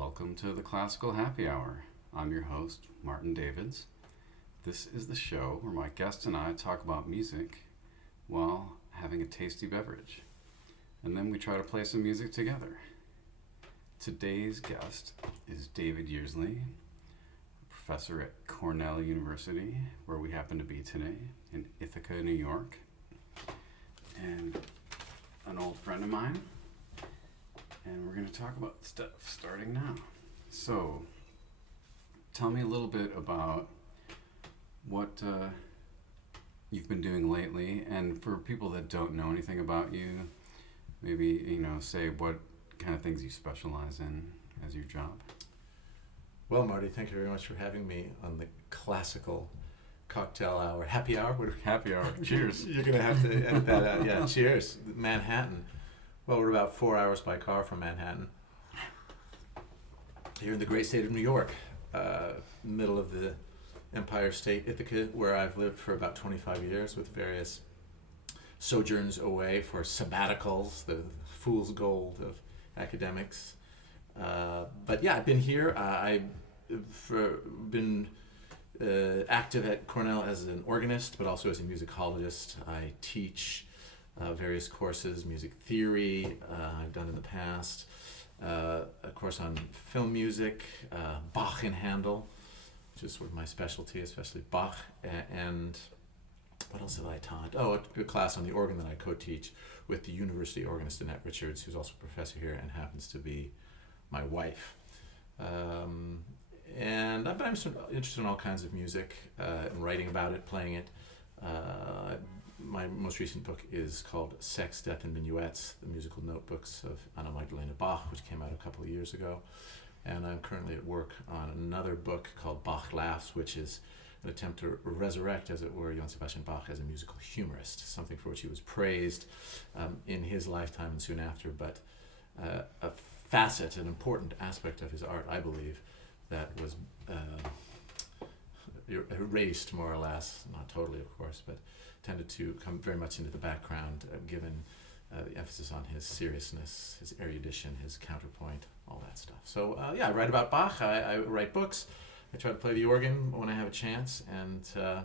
Welcome to the Classical Happy Hour. I'm your host, Martin Davids. This is the show where my guest and I talk about music while having a tasty beverage. And then we try to play some music together. Today's guest is David Yearsley, professor at Cornell University, where we happen to be today, in Ithaca, New York, and an old friend of mine. And we're going to talk about stuff starting now. So, tell me a little bit about what you've been doing lately, and for people that don't know anything about you, maybe, say what kind of things you specialize in as your job. Well, Marty, thank you very much for having me on the classical cocktail hour. Happy hour? Happy hour. Cheers. You're going to have to edit that out. Yeah, cheers. Manhattan. Well, we're about 4 hours by car from Manhattan. Here in the great state of New York, middle of the Empire State, Ithaca, where I've lived for about 25 years with various sojourns away for sabbaticals, the fool's gold of academics. But yeah, I've been here. I've been active at Cornell as an organist, but also as a musicologist. I teach various courses, music theory, I've done in the past, a course on film music, Bach and Handel, which is sort of my specialty, especially Bach, and what else have I taught? Oh, a class on the organ that I co-teach with the university organist Annette Richards, who's also a professor here and happens to be my wife. And I'm interested in all kinds of music, and writing about it, playing it. My most recent book is called Sex, Death, and Minuets, the musical notebooks of Anna Magdalena Bach, which came out a couple of years ago. And I'm currently at work on another book called Bach Laughs, which is an attempt to resurrect, as it were, Johann Sebastian Bach as a musical humorist, something for which he was praised in his lifetime and soon after, but a facet, an important aspect of his art, I believe, that was erased more or less, not totally of course, but tended to come very much into the background given the emphasis on his seriousness, his erudition, his counterpoint, all that stuff. So yeah, I write about Bach, I write books, I try to play the organ when I have a chance, and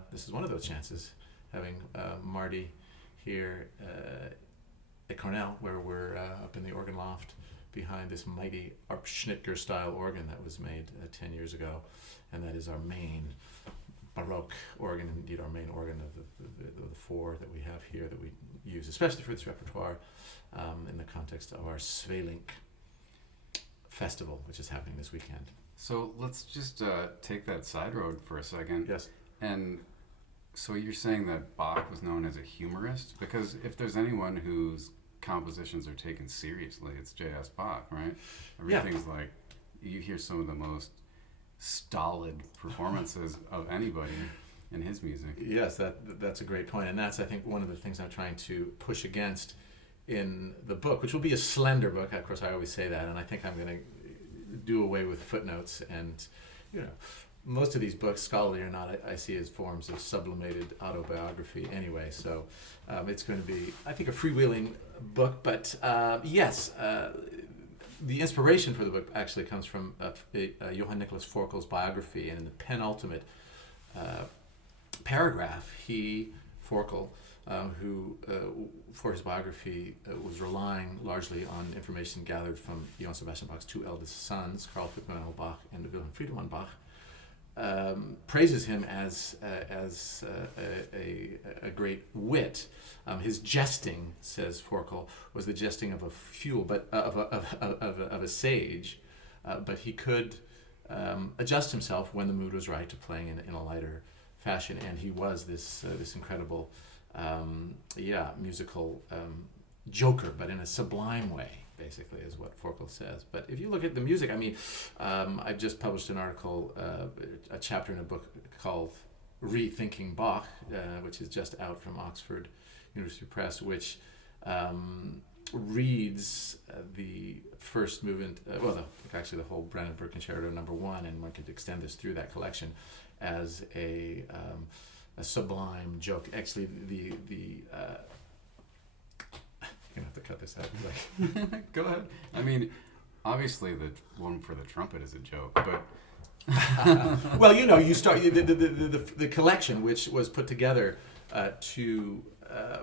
this is one of those chances, having Marty here at Cornell, where we're up in the organ loft behind this mighty Arp-Schnitger style organ that was made 10 years ago, and that is our main Baroque organ, indeed our main organ of the four that we have here that we use, especially for this repertoire, in the context of our Svelink festival, which is happening this weekend. So let's just take that side road for a second. Yes. And so you're saying that Bach was known as a humorist? Because if there's anyone whose compositions are taken seriously, it's J.S. Bach, right? Everything's like, you hear some of the most stolid performances of anybody in his music. Yes, that's a great point, and that's, I think, one of the things I'm trying to push against in the book, which will be a slender book. Of course, I always say that, and I think I'm going to do away with footnotes, and most of these books, scholarly or not, I see as forms of sublimated autobiography anyway, so it's going to be, I think, a freewheeling book, but yes, the inspiration for the book actually comes from Johann Nicholas Forkel's biography, and in the penultimate paragraph, Forkel, who for his biography was relying largely on information gathered from Johann Sebastian Bach's two eldest sons, Karl Emanuel Bach and Wilhelm Friedemann Bach, praises him as a great wit. His jesting, says Forkel, was the jesting of a fool, but of a sage. But he could adjust himself when the mood was right to playing in a lighter fashion, and he was this incredible, musical joker, but in a sublime way, basically, is what Forkel says. But if you look at the music, I mean, I've just published an article, a chapter in a book called Rethinking Bach, which is just out from Oxford University Press, which reads the first movement, actually the whole Brandenburg Concerto No. 1, and one could extend this through that collection as a sublime joke. Actually, the you're gonna have to cut this out. Go ahead. I mean, Obviously, the one for the trumpet is a joke, but Well, you start the collection, which was put together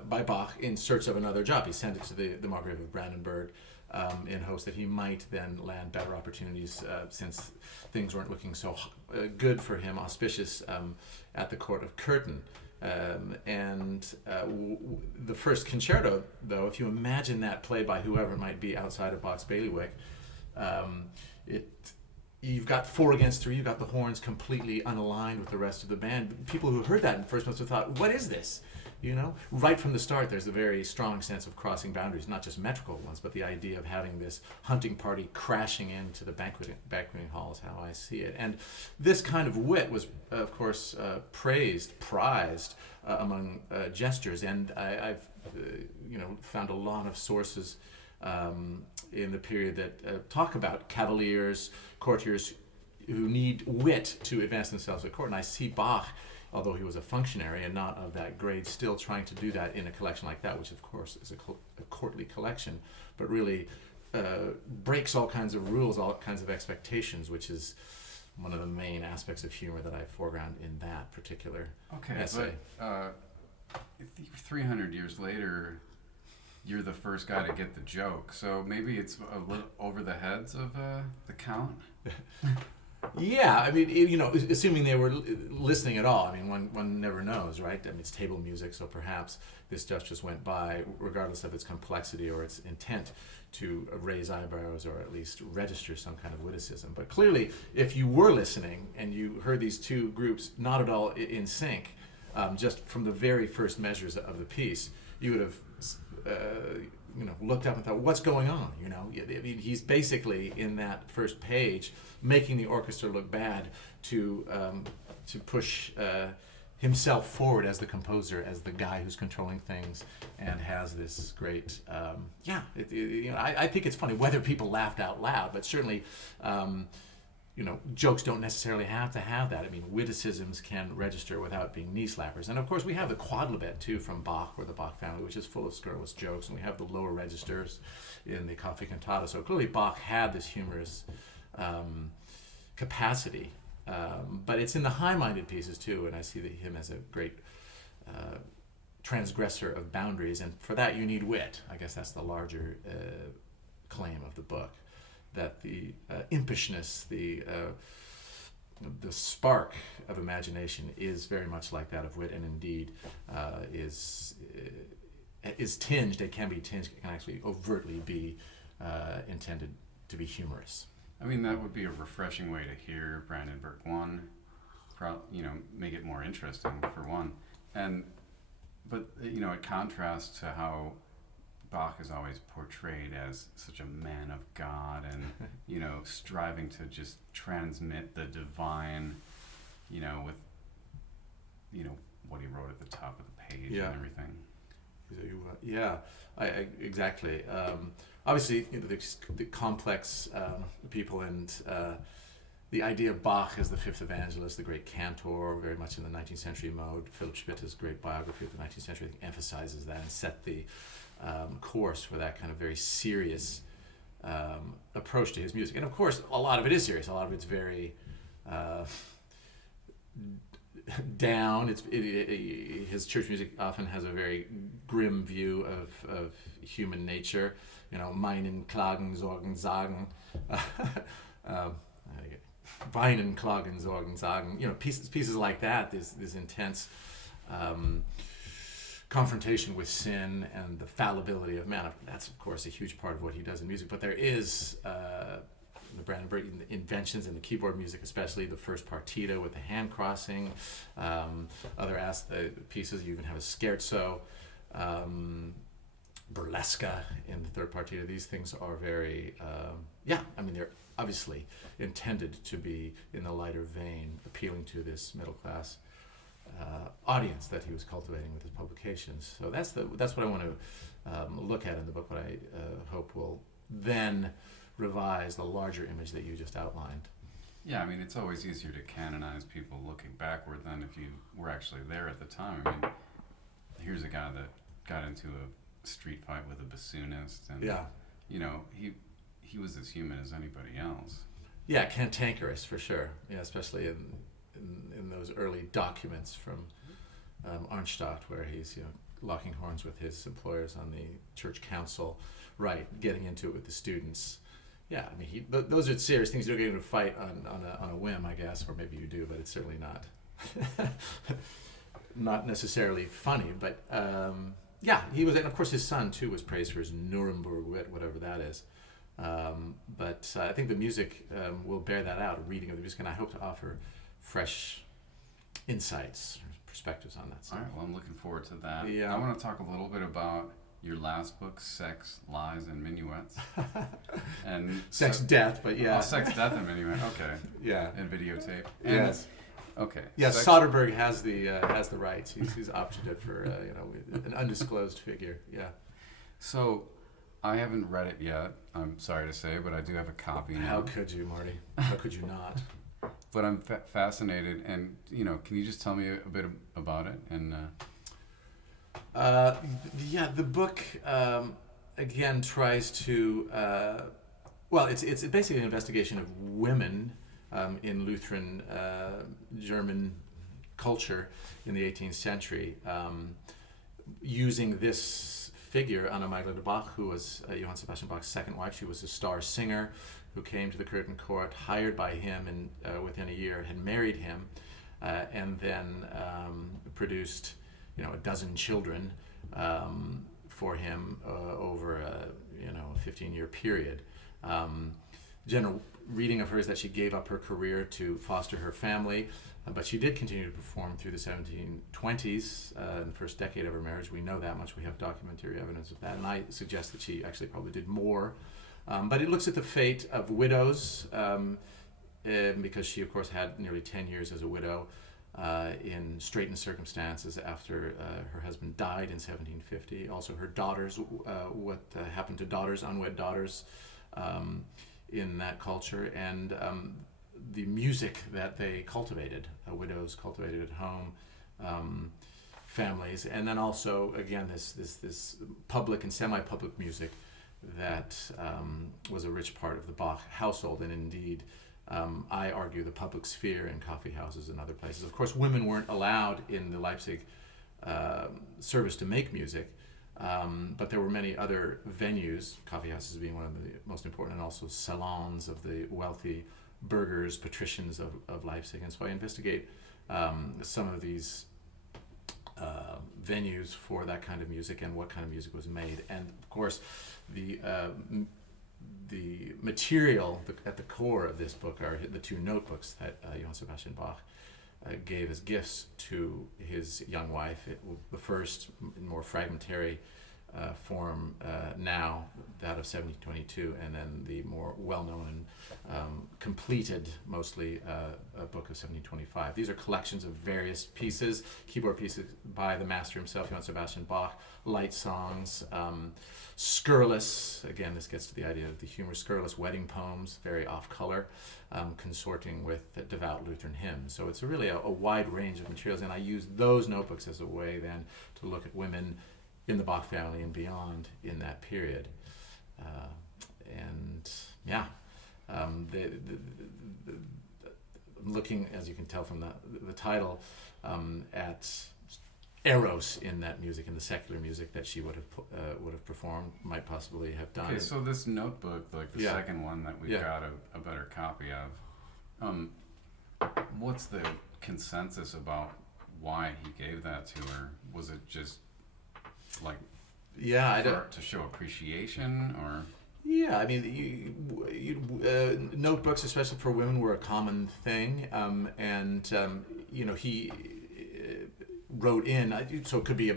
by Bach in search of another job. He sent it to the Margrave of Brandenburg in hopes that he might then land better opportunities since things weren't looking so good for him, auspicious at the court of Curtin. The first concerto, though, if you imagine that played by whoever it might be outside of Bach's bailiwick, you've got 4 against 3, you've got the horns completely unaligned with the rest of the band. People who heard that in the first must have thought, what is this? Right from the start, there's a very strong sense of crossing boundaries, not just metrical ones, but the idea of having this hunting party crashing into the banqueting hall is how I see it. And this kind of wit was, of course, prized among gestures. And I've found a lot of sources in the period that talk about cavaliers, courtiers who need wit to advance themselves at court. And I see Bach, although he was a functionary and not of that grade, still trying to do that in a collection like that, which of course is a courtly collection, but really breaks all kinds of rules, all kinds of expectations, which is one of the main aspects of humor that I foreground in that particular essay. But 300 years later, you're the first guy to get the joke, so maybe it's a little over the heads of the Count. Yeah, I mean, assuming they were listening at all. I mean, one never knows, right? I mean, it's table music, so perhaps this just went by, regardless of its complexity or its intent to raise eyebrows or at least register some kind of witticism. But clearly, if you were listening and you heard these two groups not at all in sync, just from the very first measures of the piece, you would have looked up and thought, what's going on? I mean, he's basically in that first page making the orchestra look bad to push himself forward as the composer, as the guy who's controlling things and has this great I think it's funny whether people laughed out loud, but certainly jokes don't necessarily have to have that. I mean, witticisms can register without being knee slappers. And of course, we have the quodlibet too from Bach, or the Bach family, which is full of scurrilous jokes. And we have the lower registers in the Coffee Cantata. So clearly, Bach had this humorous capacity. But it's in the high-minded pieces too, and I see him as a great transgressor of boundaries. And for that, you need wit. I guess that's the larger claim of the book. That the impishness, the spark of imagination is very much like that of wit, and indeed is tinged. It can be tinged. It can actually overtly be intended to be humorous. I mean, that would be a refreshing way to hear Brandenburg 1. Make it more interesting for one, but it contrasts to how Bach is always portrayed as such a man of God and, striving to just transmit the divine, with, what he wrote at the top of the page and everything. Yeah, exactly. Obviously, the complex people and the idea of Bach as the fifth evangelist, the great cantor, very much in the 19th century mode. Philip Schmitte's great biography of the 19th century emphasizes that and set the course for that kind of very serious approach to his music. And of course, a lot of it is serious. A lot of it's very down. His church music often has a very grim view of human nature. Meinen, Klagen, Sorgen, Sagen. Weinen, Klagen, Sorgen, Sagen. Pieces like that. This intense confrontation with sin and the fallibility of man. That's, of course, a huge part of what he does in music. But there is the Brandenburg inventions in the keyboard music, especially the first partita with the hand crossing, other pieces. You even have a scherzo, burlesca in the third partita. These things are very, they're obviously intended to be in the lighter vein, appealing to this middle class audience that he was cultivating with his publications. So that's what I want to look at in the book. What I hope will then revise the larger image that you just outlined. Yeah, I mean, it's always easier to canonize people looking backward than if you were actually there at the time. I mean, here's a guy that got into a street fight with a bassoonist, and he was as human as anybody else. Yeah, cantankerous for sure. Yeah, especially in those early documents from Arnstadt, where he's locking horns with his employers on the church council, right? Getting into it with the students. Yeah, I mean, those are serious things. You don't get into a fight on a whim, I guess, or maybe you do, but it's certainly not not necessarily funny. But yeah, he was, and of course his son too was praised for his Nuremberg wit, whatever that is. But I think the music will bear that out, a reading of the music, and I hope to offer fresh insights, perspectives on that stuff. All right, well, I'm looking forward to that. Yeah. I want to talk a little bit about your last book, Sex, Lies, and Minuets. And Sex, death, but yeah. Oh, Sex, Death, and Minuet. Okay. Yeah. And videotape. And, Yes. Okay. Yes, Soderbergh has the rights. He's optioned it for an undisclosed figure. Yeah. So, I haven't read it yet. I'm sorry to say, but I do have a copy now. How could you, Marty? How could you not? But I'm fascinated, and can you just tell me a bit about it? And yeah, the book again tries to it's basically an investigation of women in Lutheran German culture in the 18th century, using this figure, Anna Magdalena Bach, who was Johann Sebastian Bach's second wife. She was a star singer who came to the curtain court, hired by him, and within a year had married him, and then produced a dozen children for him over a 15-year period. General reading of her is that she gave up her career to foster her family, but she did continue to perform through the 1720s, in the first decade of her marriage. We know that much. We have documentary evidence of that, and I suggest that she actually probably did more. But it looks at the fate of widows, because she, of course, had nearly 10 years as a widow in straitened circumstances after her husband died in 1750. Also, her daughters, what happened to daughters, unwed daughters, in that culture, and the music that they cultivated, widows cultivated at home, families, and then also, again, this public and semi-public music that was a rich part of the Bach household, and indeed, I argue, the public sphere in coffee houses and other places. Of course, women weren't allowed in the Leipzig service to make music, but there were many other venues, coffee houses being one of the most important, and also salons of the wealthy burghers, patricians of Leipzig. And so I investigate some of these venues for that kind of music and what kind of music was made. And of course, the material at the core of this book are the two notebooks that Johann Sebastian Bach gave as gifts to his young wife. The first, more fragmentary form now, that of 1722, and then the more well-known and completed, mostly, book of 1725. These are collections of various pieces, keyboard pieces by the master himself, Johann Sebastian Bach, light songs, scurrilous, again, this gets to the idea of the humor, scurrilous wedding poems, very off-color, consorting with devout Lutheran hymns. So it's really a wide range of materials, and I use those notebooks as a way then to look at women in the Bach family and beyond in that period. Looking, as you can tell from the title, at eros in that music, in the secular music that she would have performed, might possibly have done. Okay, so this notebook, like the second one that we've got a better copy of, what's the consensus about why he gave that to her? Was it just like to show appreciation, or? Yeah, I mean, notebooks, especially for women, were a common thing, and he wrote in. So it could be a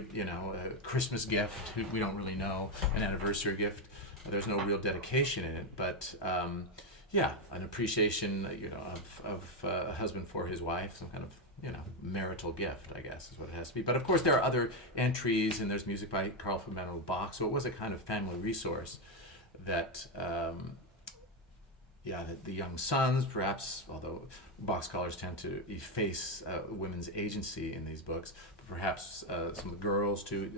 Christmas gift. We don't really know, an anniversary gift. There's no real dedication in it, but an appreciation, of a husband for his wife, some kind of marital gift, I guess, is what it has to be. But of course, there are other entries, and there's music by Carl von Manuel Bach. So it was a kind of family resource that, that the young sons, perhaps, although Bach scholars tend to efface women's agency in these books, but perhaps some of the girls too,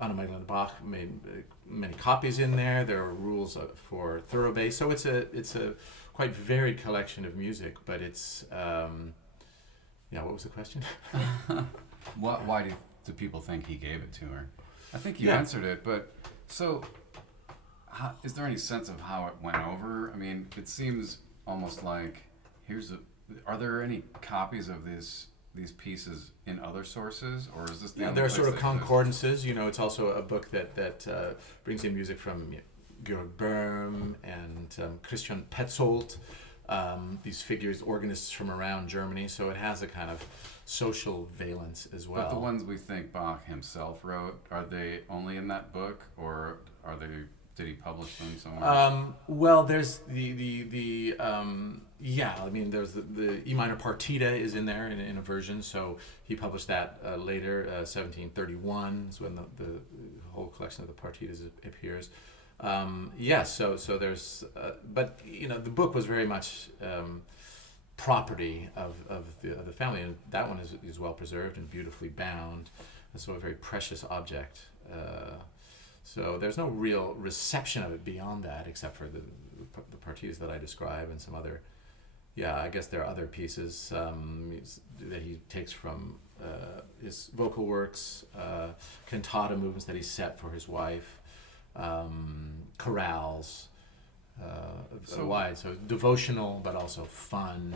Anna Magdalena Bach made many copies in there. There are rules for thorough bass, so it's a quite varied collection of music. But it's what was the question? Why do people think he gave it to her? I think you Yeah. answered it, but so is there any sense of how it went over? I mean, it seems almost like are there any copies of these pieces in other sources, or is this the only there are place sort of that concordances. It's also a book that brings in music from Georg Böhm and Christian Petzold, these figures, organists from around Germany. So it has a kind of social valence as well. But the ones we think Bach himself wrote, are they only in that book, or did he publish them somewhere? Well, there's there's the E minor partita is in there in a version. So he published that later, 1731 is when the whole collection of the partitas appears. So there's, but the book was very much property of the family, and that one is well preserved and beautifully bound, and so a very precious object. So there's no real reception of it beyond that, except for the partitas that I describe and some other. I guess there are other pieces that he takes from his vocal works, cantata movements that he set for his wife, chorales, so devotional but also fun.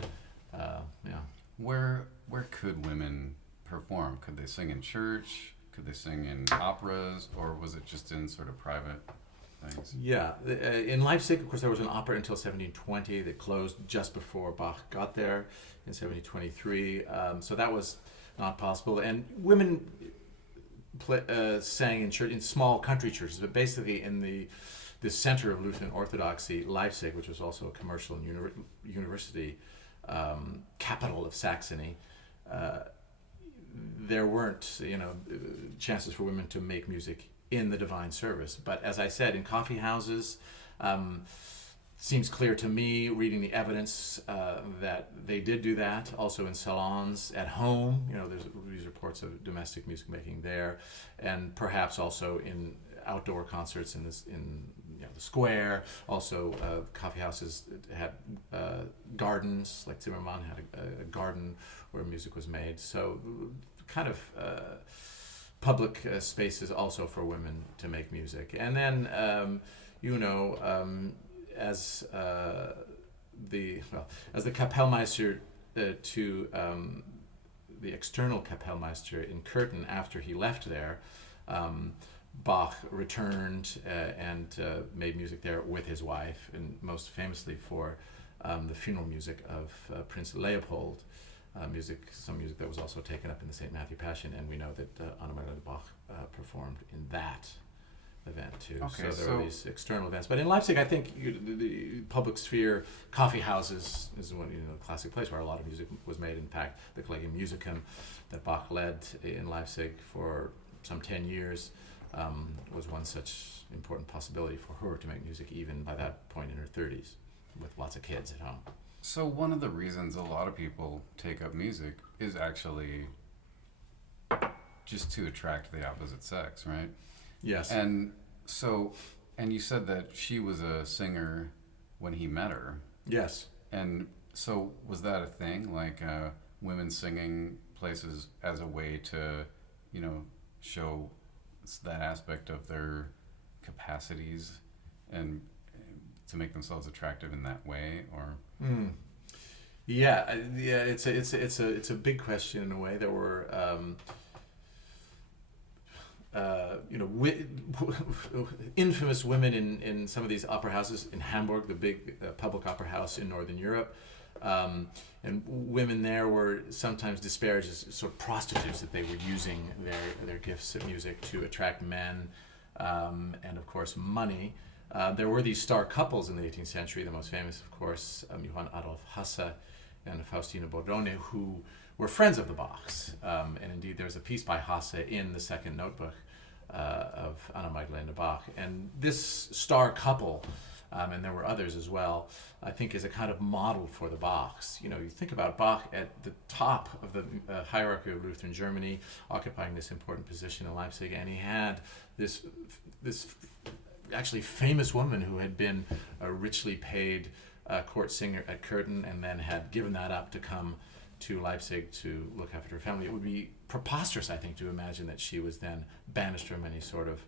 Where could women perform? Could they sing in church? Could they sing in operas, or was it just in sort of private things? In Leipzig, of course, there was an opera until 1720 that closed just before Bach got there in 1723. So that was not possible. And women sang in church, in small country churches, but basically in the center of Lutheran Orthodoxy, Leipzig, which was also a commercial and university capital of Saxony. There weren't, chances for women to make music in the divine service. But as I said, in coffee houses, seems clear to me, reading the evidence, that they did do that. Also in salons, at home, there's these reports of domestic music making there, and perhaps also in outdoor concerts in the square. Also, coffee houses had gardens, like Zimmermann had a garden where music was made. So kind of public spaces also for women to make music. And then, as the Kapellmeister to the external Kapellmeister in Curtin after he left there, Bach returned and made music there with his wife, and most famously for the funeral music of Prince Leopold, some music that was also taken up in the St. Matthew Passion, and we know that Anna Magdalena Bach performed in that event too. Okay, so there are these external events. But in Leipzig, I think the public sphere, coffee houses is one classic place where a lot of music was made. In fact, the Collegium Musicum that Bach led in Leipzig for some 10 years was one such important possibility for her to make music, even by that point in her 30s, with lots of kids at home. So one of the reasons a lot of people take up music is actually just to attract the opposite sex, right? Yes. And you said that she was a singer when he met her. Yes. And so was that a thing, like women singing places as a way to, show that aspect of their capacities and to make themselves attractive in that way, or? It's a big question in a way. There were infamous women in some of these opera houses in Hamburg, the big public opera house in Northern Europe, and women there were sometimes disparaged as sort of prostitutes, that they were using their gifts at music to attract men, and of course money. There were these star couples in the 18th century, the most famous, of course, Johann Adolf Hasse and Faustina Bordone, who were friends of the Bachs. And indeed, there's a piece by Hasse in the second notebook of Anna Magdalena Bach. And this star couple and there were others as well, I think is a kind of model for the Bachs. You know, you think about Bach at the top of the hierarchy of Lutheran Germany, occupying this important position in Leipzig, and he had this actually famous woman who had been a richly paid court singer at Curtin and then had given that up to come to Leipzig to look after her family. It would be preposterous, I think, to imagine that she was then banished from any sort of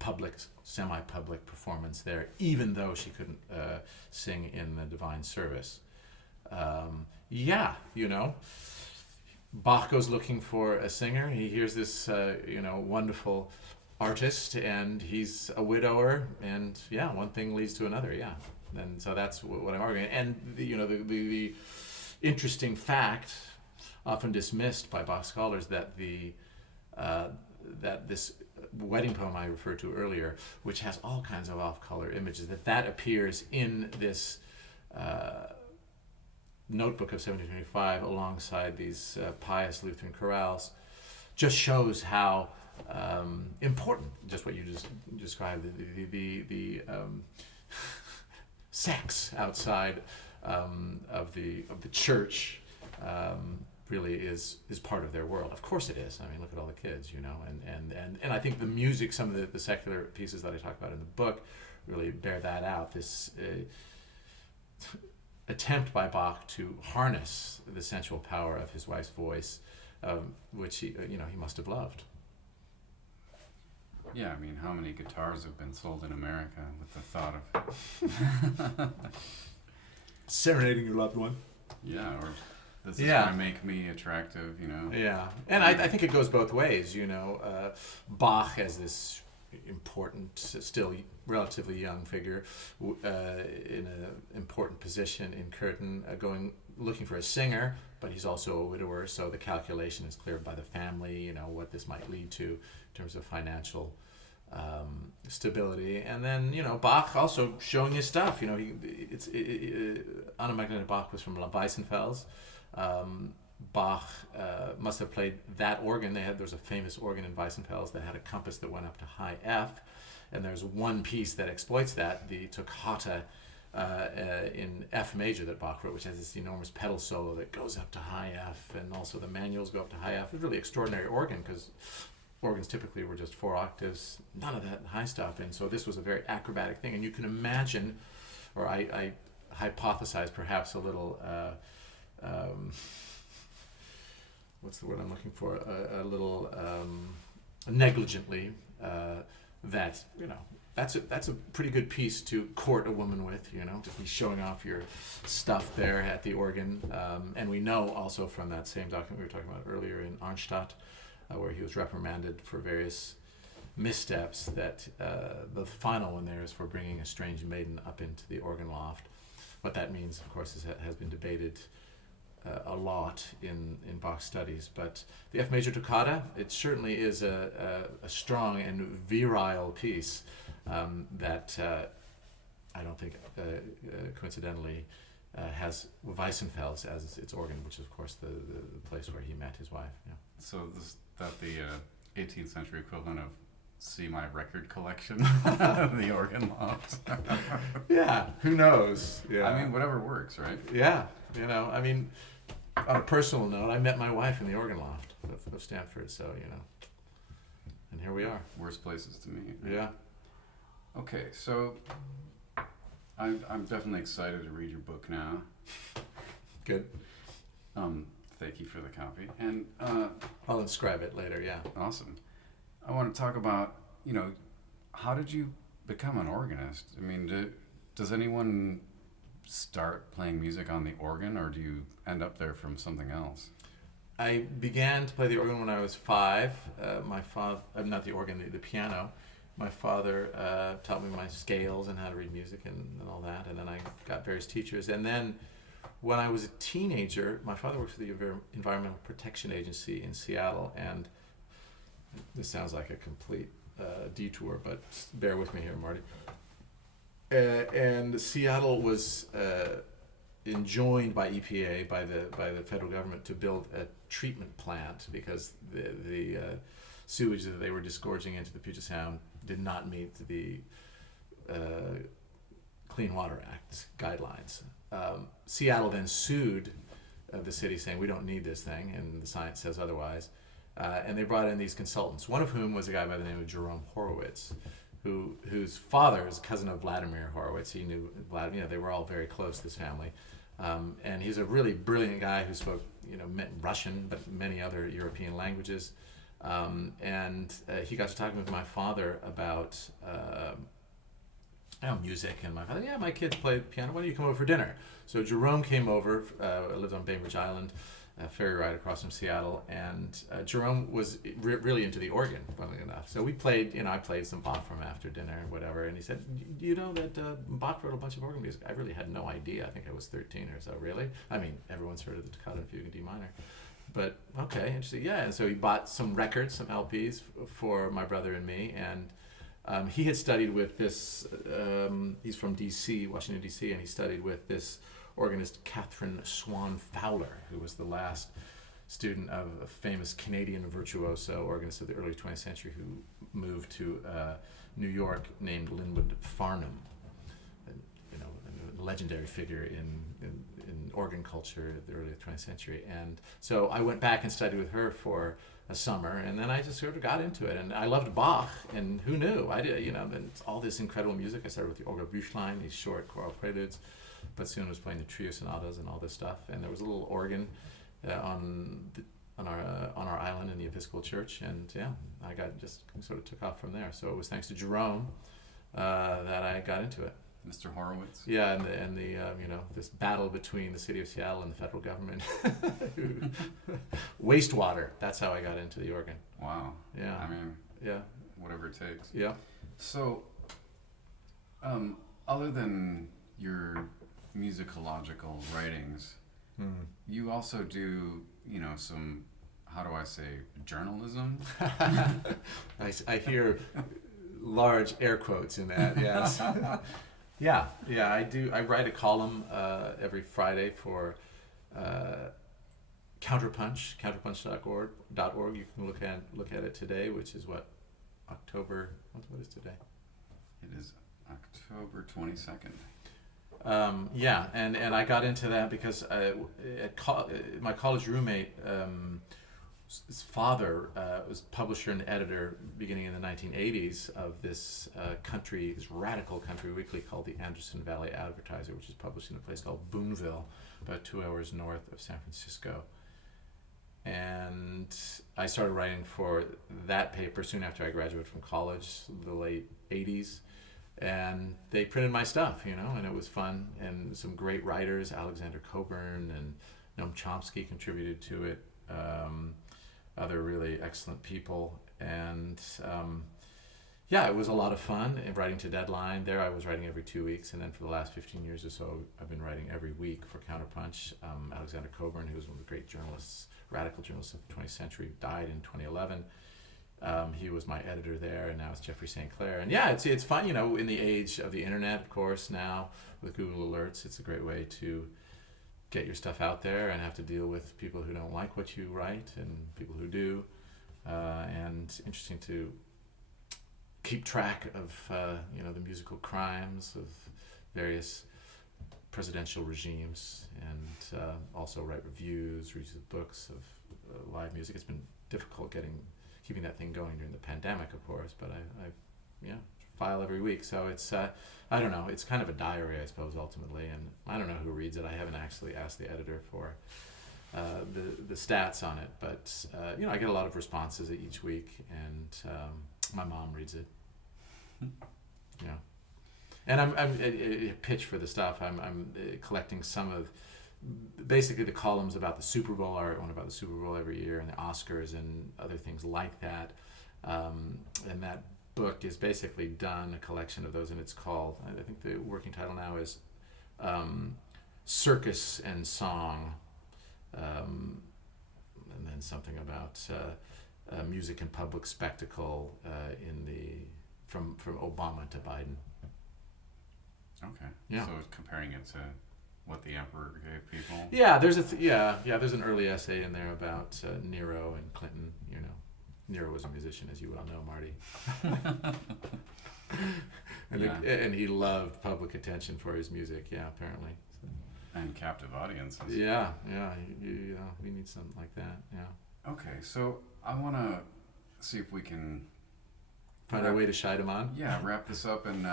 public, semi-public performance there, even though she couldn't sing in the divine service. You know, Bach goes looking for a singer. He hears this, wonderful artist, and he's a widower, and one thing leads to another. And so that's what I'm arguing. And the interesting fact, often dismissed by Bach scholars, that that this wedding poem I referred to earlier, which has all kinds of off-color images, that appears in this notebook of 1725 alongside these pious Lutheran chorales, just shows how important, just what you just described, the sex outside of the church really is part of their world. Of course it is. I mean, look at all the kids, and I think the music, some of the secular pieces that I talk about in the book, really bear that out. This attempt by Bach to harness the sensual power of his wife's voice, which he must have loved. Yeah, I mean, how many guitars have been sold in America with the thought of serenading your loved one? Yeah, or this is going to make me attractive, Yeah, and I think it goes both ways, Bach as this important, still relatively young figure in an important position in Curtin, looking for a singer, but he's also a widower, so the calculation is cleared by the family, what this might lead to in terms of financial stability. And then, Bach also showing his stuff. Anna Magdalena Bach was from Weissenfels. Bach must have played that organ. There was a famous organ in Weissenfels that had a compass that went up to high F, and there's one piece that exploits that, the Toccata in F major that Bach wrote, which has this enormous pedal solo that goes up to high F, and also the manuals go up to high F. It's a really extraordinary organ, because organs typically were just 4 octaves, none of that high stuff, and so this was a very acrobatic thing. And you can imagine, or I hypothesize perhaps a little, what's the word I'm looking for? A little negligently, that that's a pretty good piece to court a woman with, to be showing off your stuff there at the organ. And we know also from that same document we were talking about earlier in Arnstadt, where he was reprimanded for various missteps, that the final one there is for bringing a strange maiden up into the organ loft. What that means, of course, has been debated a lot in Bach's studies. But the F major toccata, it certainly is a strong and virile piece that I don't think coincidentally has Weissenfels as its organ, which is, of course, the place where he met his wife. Yeah. So is that the 18th century equivalent of see my record collection, the organ loft? Yeah, who knows? Yeah, I mean, whatever works, right? Yeah, I mean, on a personal note, I met my wife in the organ loft of Stanford, so and here we are. Worst places to meet. Yeah. Okay, so I'm definitely excited to read your book now. Good. Thank you for the copy, and I'll inscribe it later. Yeah. Awesome. I want to talk about, how did you become an organist? I mean, does anyone start playing music on the organ, or do you end up there from something else? I began to play the organ when I was 5. My father, not the organ, the piano. My father taught me my scales and how to read music and all that, and then I got various teachers. And then when I was a teenager, my father worked for the Environmental Protection Agency in Seattle, and this sounds like a complete detour, but bear with me here, Marty. And Seattle was enjoined by EPA, by the federal government, to build a treatment plant because the sewage that they were disgorging into the Puget Sound did not meet the Clean Water Act guidelines. Seattle then sued the city, saying we don't need this thing, and the science says otherwise. And they brought in these consultants, one of whom was a guy by the name of Jerome Horowitz, whose father is a cousin of Vladimir Horowitz. He knew Vladimir. They were all very close, this family. And he's a really brilliant guy who spoke, Russian, but many other European languages. And he got to talking with my father about music, and my father, my kids play piano. Why don't you come over for dinner? So Jerome came over. I lived on Bainbridge Island, a ferry ride across from Seattle, and Jerome was really into the organ, funnily enough. So we played, I played some Bach from after dinner and whatever, and he said, you know that Bach wrote a bunch of organ music? I really had no idea. I think I was 13 or so, really. I mean, everyone's heard of the Toccata and Fugue in D minor. But, okay, interesting, yeah. And so he bought some records, some LPs for my brother and me, and he had studied with this, he's from D.C., Washington, D.C., and he studied with this organist Catherine Swan Fowler, who was the last student of a famous Canadian virtuoso organist of the early 20th century who moved to New York named Linwood Farnham, a legendary figure in organ culture of the early 20th century. And so I went back and studied with her for a summer, and then I just sort of got into it. And I loved Bach, and who knew? I did, and all this incredible music. I started with the Orgelbüchlein, these short choral preludes, but soon was playing the trio sonatas and all this stuff. And there was a little organ on our island in the Episcopal Church, and I just sort of took off from there. So it was thanks to Jerome that I got into it. Mr. Horowitz? Yeah, and the this battle between the city of Seattle and the federal government. Wastewater, that's how I got into the organ. Wow. Yeah. I mean, yeah, whatever it takes. Yeah. So, other than your musicological writings, you also do, some, how do I say, journalism? I hear large air quotes in that, yes. Yeah, I do. I write a column every Friday for Counterpunch, counterpunch.org. You can look at it today, which is October. What is today? It is October 22nd. And I got into that because my college roommate, his father was publisher and editor beginning in the 1980s of this this radical country weekly called the Anderson Valley Advertiser, which is published in a place called Boonville, about 2 hours north of San Francisco. And I started writing for that paper soon after I graduated from college, the late 80s. And they printed my stuff, and it was fun. And some great writers, Alexander Coburn and Noam Chomsky contributed to it. Other really excellent people, and it was a lot of fun. And writing to deadline, there I was writing every 2 weeks, and then for the last 15 years or so, I've been writing every week for Counterpunch. Alexander Coburn, who was one of the great journalists, radical journalists of the 20th century, died in 2011. He was my editor there, and now it's Jeffrey St. Clair. And it's fun, in the age of the internet, of course, now with Google Alerts, it's a great way to get your stuff out there and have to deal with people who don't like what you write and people who do. And interesting to keep track of, the musical crimes of various presidential regimes, and also write reviews of books of live music. It's been difficult keeping that thing going during the pandemic, of course, but I file every week. So it's, I don't know, it's kind of a diary, I suppose, ultimately, and I don't know who reads it. I haven't actually asked the editor for the stats on it, but, I get a lot of responses each week, and my mom reads it. And I'm a pitch for the stuff. I'm collecting some of basically the columns about the Super Bowl. I write one about the Super Bowl every year, and the Oscars and other things like that. And that book is basically done, a collection of those, and it's called, I think the working title now is Circus and Song, and then something about music and public spectacle from Obama to Biden. Okay. Yeah. So it's comparing it to what the emperor gave people. Yeah, there's there's an early essay in there about Nero and Clinton. Nero was a musician, as you well know, Marty. And he loved public attention for his music. Yeah, apparently. So. And captive audiences. Yeah. We need something like that. Yeah. Okay, so I want to see if we can find our way to Scheidemann. Yeah, wrap this up and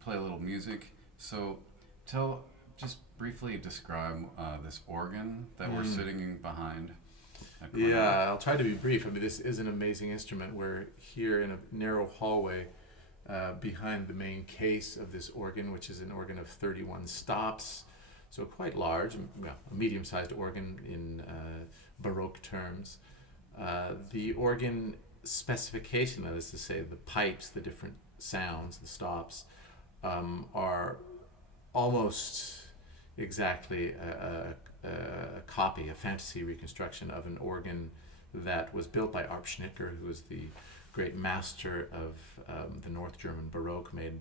play a little music. So, just briefly describe this organ that we're sitting behind. Yeah, I'll try to be brief. I mean, this is an amazing instrument. We're here in a narrow hallway behind the main case of this organ, which is an organ of 31 stops, so quite large, a medium-sized organ in Baroque terms. The organ specification, that is to say, the pipes, the different sounds, the stops, are almost exactly a copy, a fantasy reconstruction of an organ that was built by Arp Schnitger, who was the great master of the North German Baroque, made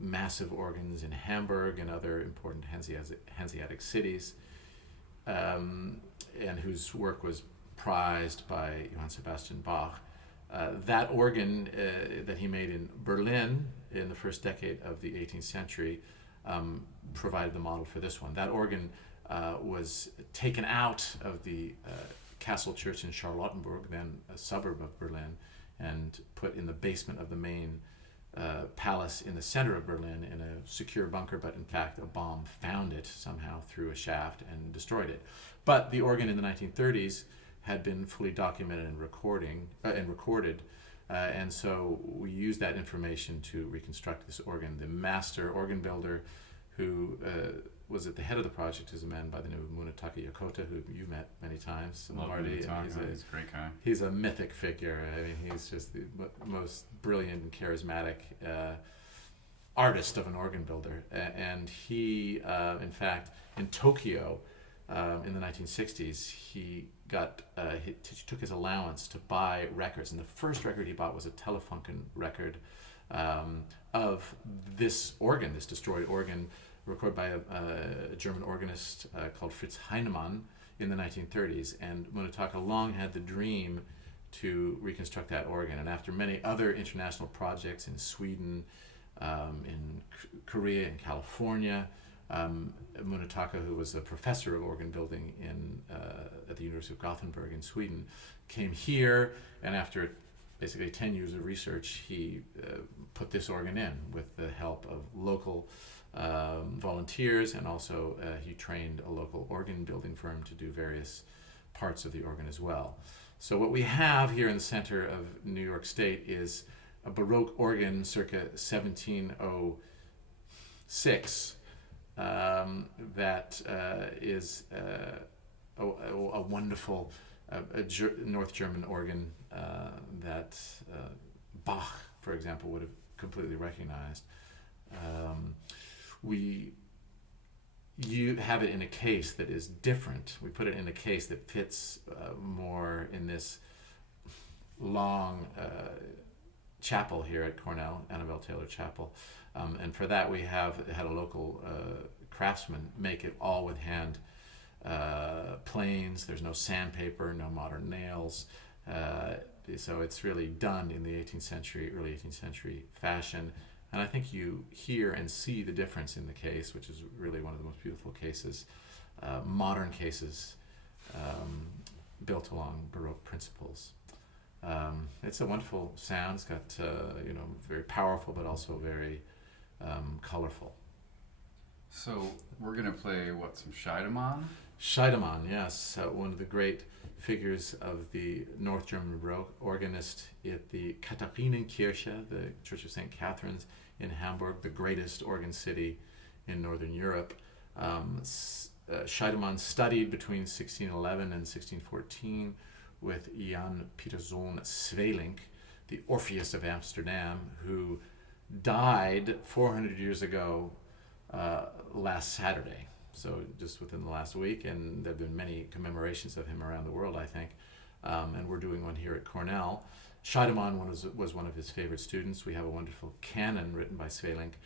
massive organs in Hamburg and other important Hanseatic cities, and whose work was prized by Johann Sebastian Bach. That organ that he made in Berlin in the first decade of the 18th century provided the model for this one. That organ was taken out of the Castle Church in Charlottenburg, then a suburb of Berlin, and put in the basement of the main palace in the center of Berlin in a secure bunker, but in fact a bomb found it somehow through a shaft and destroyed it. But the organ in the 1930s had been fully documented and recorded, and so we used that information to reconstruct this organ. The master organ builder who was at the head of the project is a man by the name of Munetaka Yokota, who you met many times. Marty, he's a great guy. He's a mythic figure. I mean, he's just the most brilliant and charismatic artist of an organ builder. And he, in fact, in Tokyo, in the 1960s, he took his allowance to buy records, and the first record he bought was a Telefunken record of this organ, this destroyed organ, recorded by a German organist called Fritz Heinemann in the 1930s. And Munetaka long had the dream to reconstruct that organ, and after many other international projects in Sweden, in Korea, in California, Munetaka, who was a professor of organ building at the University of Gothenburg in Sweden, came here, and after basically 10 years of research, he put this organ in with the help of local volunteers, and also he trained a local organ building firm to do various parts of the organ as well. So what we have here in the center of New York State is a Baroque organ circa 1706 that is a wonderful North German organ that Bach, for example, would have completely recognized. You have it in a case that is different. We put it in a case that fits more in this long chapel here at Cornell, Annabelle Taylor Chapel. And for that, we had a local craftsman make it all with hand planes. There's no sandpaper, no modern nails. So it's really done in the 18th century, early 18th century fashion. And I think you hear and see the difference in the case, which is really one of the most beautiful cases, modern cases built along Baroque principles. It's a wonderful sound. It's got, very powerful, but also very colorful. So we're going to play, some Scheidemann? Scheidemann, yes. One of the great figures of the North German Baroque organist at the Katharinenkirche, the Church of St. Catherine's in Hamburg, the greatest organ city in Northern Europe. Scheidemann studied between 1611 and 1614 with Jan Pieterszoon Sweelinck, the Orpheus of Amsterdam, who died 400 years ago last Saturday, so just within the last week, and there have been many commemorations of him around the world, I think, and we're doing one here at Cornell. Scheidemann was one of his favorite students. We have a wonderful canon written by Sweelinck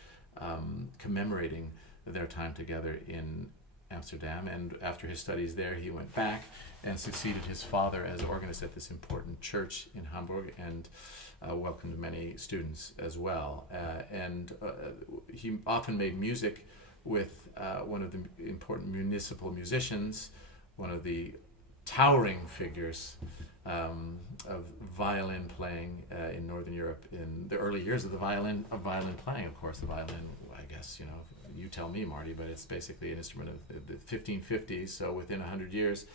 commemorating their time together in Amsterdam, and after his studies there, he went back and succeeded his father as organist at this important church in Hamburg, and welcomed many students as well. And he often made music with one of the important municipal musicians, one of the towering figures of violin playing in Northern Europe in the early years of violin playing. Of course, the violin, I guess, you tell me, Marty, but it's basically an instrument of the 1550s, so within 100 years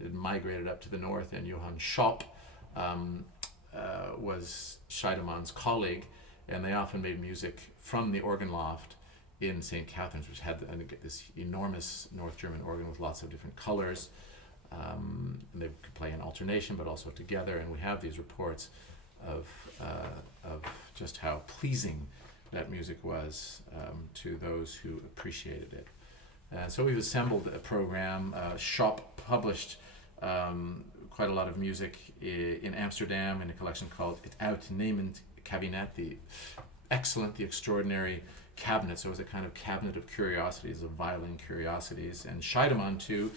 it migrated up to the north, and Johann Schopp was Scheidemann's colleague, and they often made music from the organ loft in St. Catherine's, which had this enormous North German organ with lots of different colors. And they could play in alternation, but also together, and we have these reports of just how pleasing that music was to those who appreciated it. So we've assembled a program. Schopp published quite a lot of music in Amsterdam in a collection called Het Uitnemend Kabinet, the extraordinary cabinet. So it was a kind of cabinet of curiosities, of violin curiosities. And Scheidemann, too,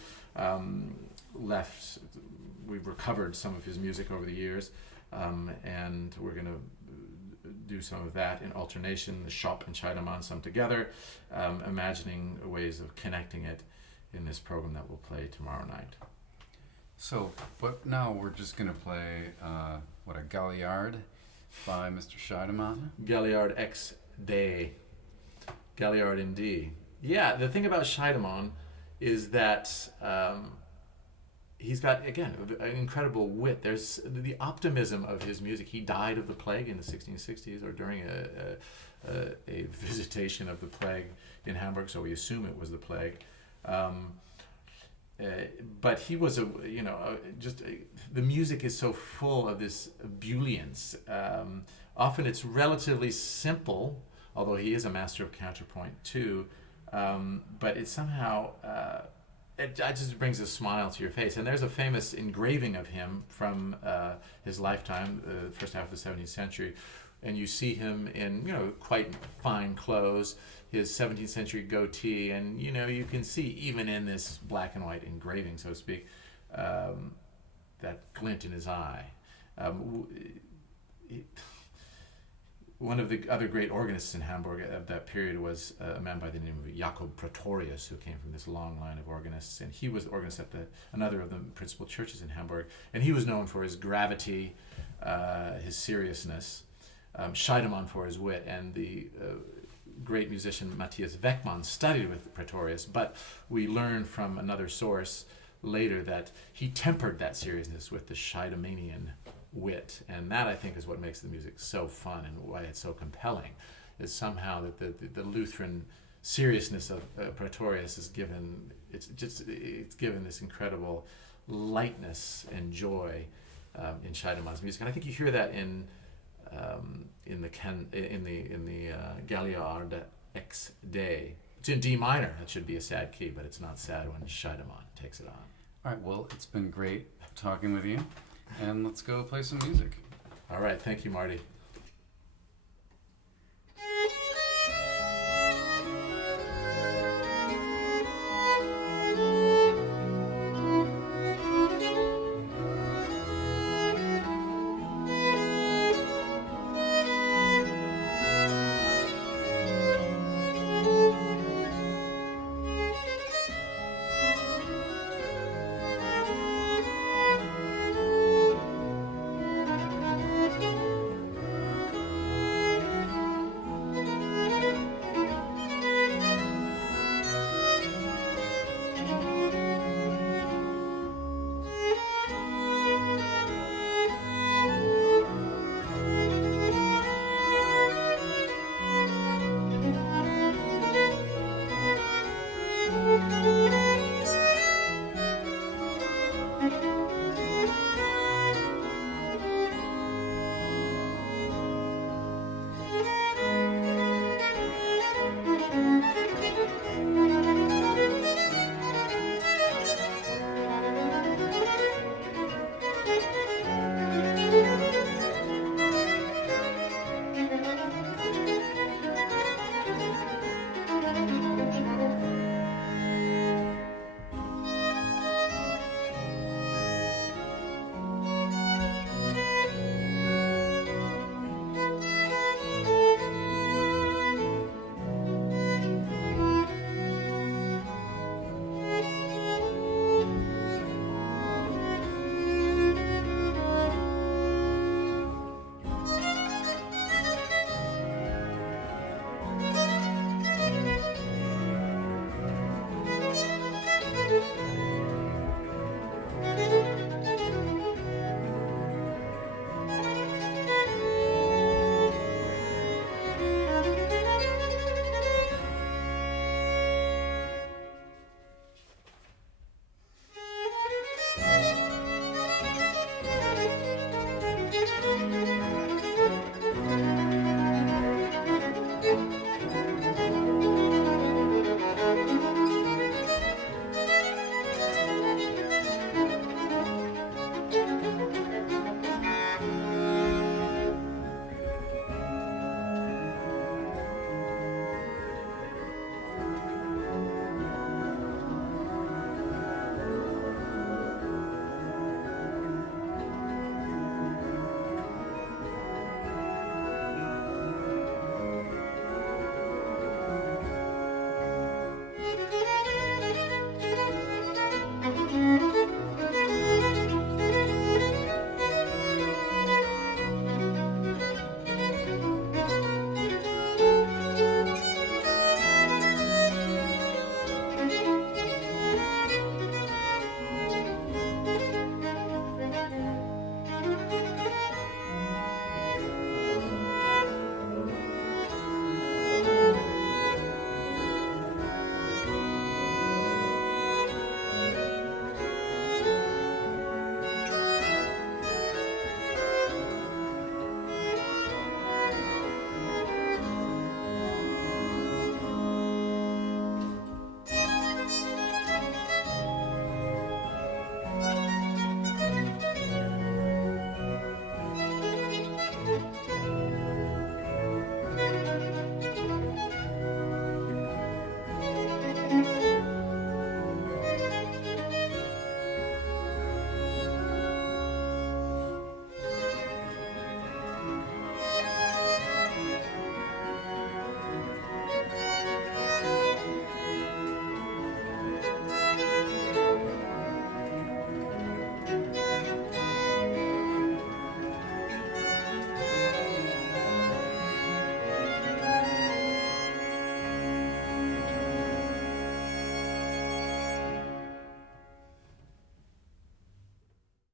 we've recovered some of his music over the years, and we're going to do some of that in alternation, the Schopp and Scheidemann, some together, imagining ways of connecting it in this program that we'll play tomorrow night. So, but now we're just going to play, a Galliard by Mr. Scheidemann? Galliard Ex D. Galliard in D. Yeah, the thing about Scheidemann is that he's got, again, an incredible wit. There's the optimism of his music. He died of the plague in the 1660s, or during a visitation of the plague in Hamburg, so we assume it was the plague. But he was the music is so full of this ebullience. Often it's relatively simple, although he is a master of counterpoint too. But it somehow, it just brings a smile to your face. And there's a famous engraving of him from his lifetime, the first half of the 17th century. And you see him in, quite fine clothes, his 17th century goatee, and, you can see even in this black and white engraving, so to speak, that glint in his eye. One of the other great organists in Hamburg of that period was a man by the name of Jakob Pretorius, who came from this long line of organists, and he was the organist at another of the principal churches in Hamburg, and he was known for his gravity, his seriousness, Scheidemann for his wit, and the great musician Matthias Weckmann studied with Pretorius, but we learn from another source later that he tempered that seriousness with the Scheidemanian wit, and that, I think, is what makes the music so fun and why it's so compelling, is somehow that the Lutheran seriousness of Pretorius is given, it's given this incredible lightness and joy in Scheidemann's music, and I think you hear that in the Galliard Ex D. It's in D minor. That should be a sad key, but it's not sad when Scheidemann takes it on. All right, well, it's been great talking with you, and let's go play some music. All right, thank you, Marty.